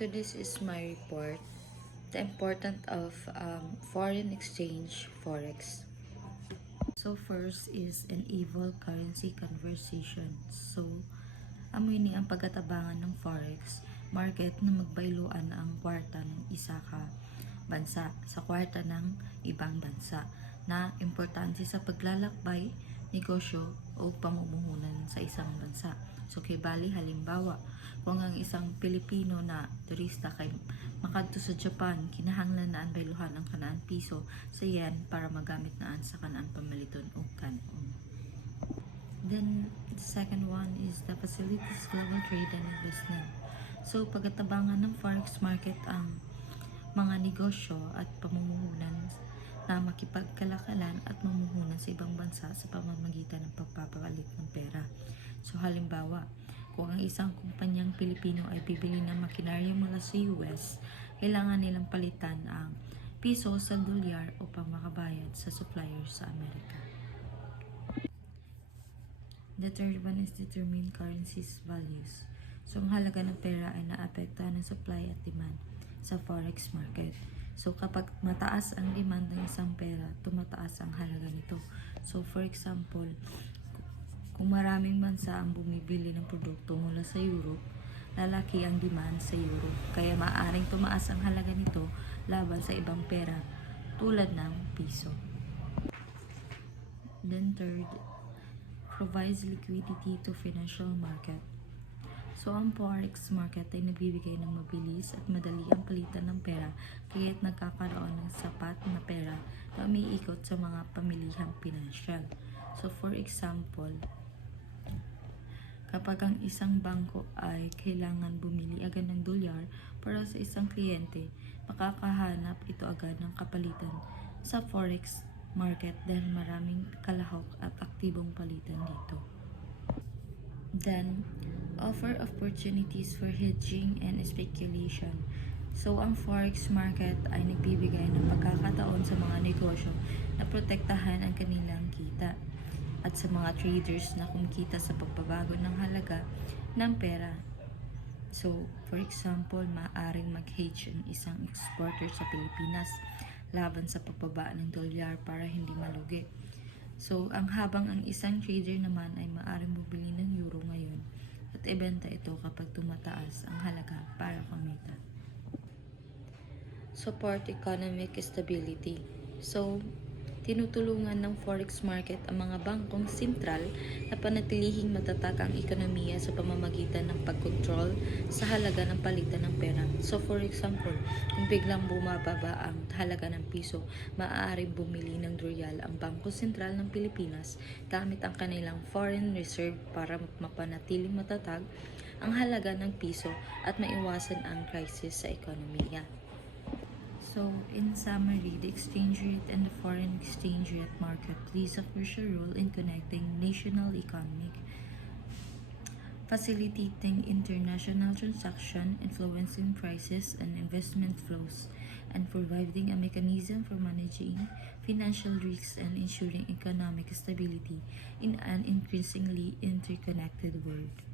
So this is my report, the importance of foreign exchange forex. So first is an evil currency conversation. So amoy ni ang pagkatabangan ng forex market na magbayluan ang kwarta ng isa ka bansa sa kwarta ng ibang bansa na importante sa paglalakbay, negosyo o pamumuhunan sa isang bansa. So kay bali halimbawa, kung ang isang Pilipino na turista kay makadto sa Japan, kinahanglan na ang bayluhan ang kanaan piso sa yen para magamit naan sa kanaan pamaliton o kanon. Then the second one is the facilities global trade and investment. So pagkatabangan ng forex market ang mga negosyo at pamumuhunan na makipagkalakalan at mamumuhunan sa ibang bansa sa pamamagitan ng pagpapalit ng pera. So halimbawa, kung ang isang kumpanyang Pilipino ay bibili ng makinarya mula sa US, kailangan nilang palitan ang piso sa dolyar upang makabayad sa supplier sa Amerika. The third one is determine currency's values. So ang halaga ng pera ay naapektuhan ng supply at demand sa forex market. So kapag mataas ang demand ng isang pera, tumataas ang halaga nito. So for example, kung maraming bansa ang bumibili ng produkto mula sa Europe, lalaki ang demand sa Europe. Kaya maaaring tumaas ang halaga nito laban sa ibang pera tulad ng piso. Then third, provides liquidity to financial market. So, ang forex market ay nagbibigay ng mabilis at madali ang palitan ng pera kaya't nagkakaroon ng sapat na pera na umiikot sa mga pamilihang pinansyal. So, for example, kapag ang isang bangko ay kailangan bumili agad ng dolyar para sa isang kliyente, makakahanap ito agad ng kapalitan sa forex market dahil maraming kalahok at aktibong palitan dito. Then, offer opportunities for hedging and speculation. So, ang forex market ay nagbibigay ng pagkakataon sa mga negosyo na protektahan ang kanilang kita at sa mga traders na kumikita sa pagbabago ng halaga ng pera. So, for example, maaaring mag-hedge ang isang exporter sa Pilipinas laban sa pagbaba ng dolyar para hindi malugi. So, habang ang isang trader naman ay maaaring bumili ng euro ngayon at ibenta ito kapag tumataas ang halaga para kumita. Support economic stability. So, tinutulungan ng forex market ang mga bangkong sentral na panatilihing matatag ang ekonomiya sa pamamagitan ng pagkontrol sa halaga ng palitan ng pera. So for example, kung biglang bumababa ang halaga ng piso, maaaring bumili ng dolyar ang Bangko Sentral ng Pilipinas gamit ang kanilang foreign reserve para mapanatiling matatag ang halaga ng piso at maiwasan ang crisis sa ekonomiya. So, in summary, the exchange rate and the foreign exchange rate market plays a crucial role in connecting national economic, facilitating international transaction, influencing prices and investment flows, and providing a mechanism for managing financial risks and ensuring economic stability in an increasingly interconnected world.